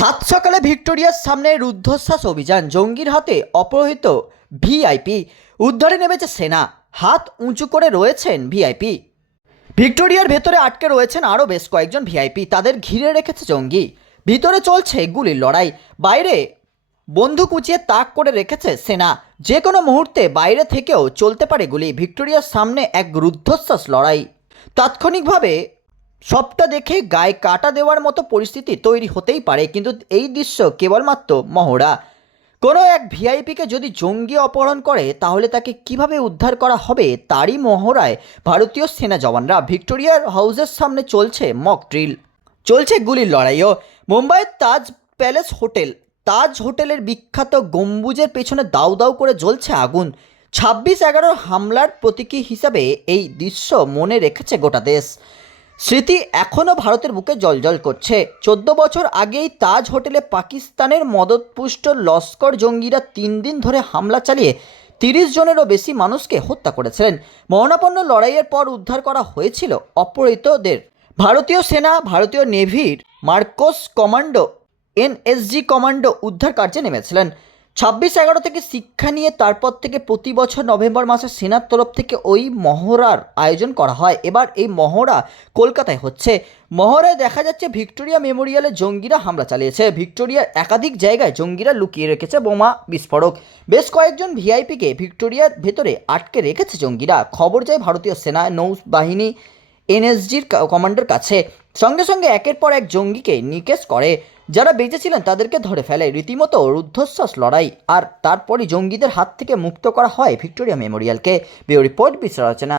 সাত সকালে ভিক্টোরিয়ার সামনে রুদ্ধশ্বাস অভিযান। জঙ্গির হাতে অপহৃত ভিআইপি। উদ্ধারে নেমেছে সেনা। হাত উঁচু করে রয়েছেন ভিআইপি। ভিক্টোরিয়ার ভেতরে আটকে রয়েছেন আরও বেশ কয়েকজন ভিআইপি। তাদের ঘিরে রেখেছে জঙ্গি। ভিতরে চলছে গুলির লড়াই। বাইরে বন্দুক উঁচিয়ে তাক করে রেখেছে সেনা। যে কোনো মুহূর্তে বাইরে থেকেও চলতে পারে গুলি। ভিক্টোরিয়ার সামনে এক রুদ্ধশ্বাস লড়াই। তাৎক্ষণিকভাবে সবটা দেখে গায়ে কাটা দেওয়ার মতো পরিস্থিতি তৈরি হতেই পারে, কিন্তু এই দৃশ্য কেবলমাত্র মহড়া। কোনো এক ভিআইপিকে যদি জঙ্গি অপহরণ করে, তাহলে তাকে কীভাবে উদ্ধার করা হবে তারই মহড়ায় ভারতীয় সেনা জওয়ানরা ভিক্টোরিয়ার হাউসের সামনে চলছে মক ড্রিল। চলছে গুলির লড়াইও। মুম্বাইয়ের তাজ প্যালেস হোটেল, তাজ হোটেলের বিখ্যাত গম্বুজের পেছনে দাউ দাউ করে জ্বলছে আগুন। ছাব্বিশ এগারো হামলার প্রতীকী হিসাবে এই দৃশ্য মনে রেখেছে গোটা দেশ। স্মৃতি এখনও ভারতের বুকে জলজল করছে। চোদ্দ বছর আগেই তাজ হোটেলে পাকিস্তানের মদতপুষ্ট লস্কর জঙ্গিরা তিন দিন ধরে হামলা চালিয়ে তিরিশ জনেরও বেশি মানুষকে হত্যা করেছিলেন। মরণাপন্ন লড়াইয়ের পর উদ্ধার করা হয়েছিল অপহৃতদের। ভারতীয় সেনা, ভারতীয় নেভির মার্কোস কমান্ডো, এনএসজি কমান্ডো উদ্ধার কার্যে নেমেছিলেন। ছাব্বিশ এগারো থেকে শিক্ষা নিয়ে তারপর থেকে প্রতি বছর নভেম্বর মাসে সেনার তরফ থেকে ওই মহড়ার আয়োজন করা হয়। এবার এই মহড়া কলকাতায় হচ্ছে। মহড়ায় দেখা যাচ্ছে ভিক্টোরিয়া মেমোরিয়ালে জঙ্গিরা হামলা চালিয়েছে। ভিক্টোরিয়ার একাধিক জায়গায় জঙ্গিরা লুকিয়ে রেখেছে বোমা বিস্ফোরক। বেশ কয়েকজন ভিআইপিকে ভিক্টোরিয়ার ভেতরে আটকে রেখেছে জঙ্গিরা। খবর যায় ভারতীয় সেনা নৌবাহিনী এনএসজির কমান্ডার কাছে। সঙ্গে সঙ্গে একের পর এক জঙ্গিকে নিকেশ করে। যারা বেঁচে ছিলেন তাদেরকে ধরে ফেলে। রীতিমতো রুদ্ধশ্বাস লড়াই। আর তারপরই জঙ্গিদের হাত থেকে মুক্ত করা হয় ভিক্টোরিয়া মেমোরিয়ালকে। বিও রিপোর্ট বিশ্লেষণা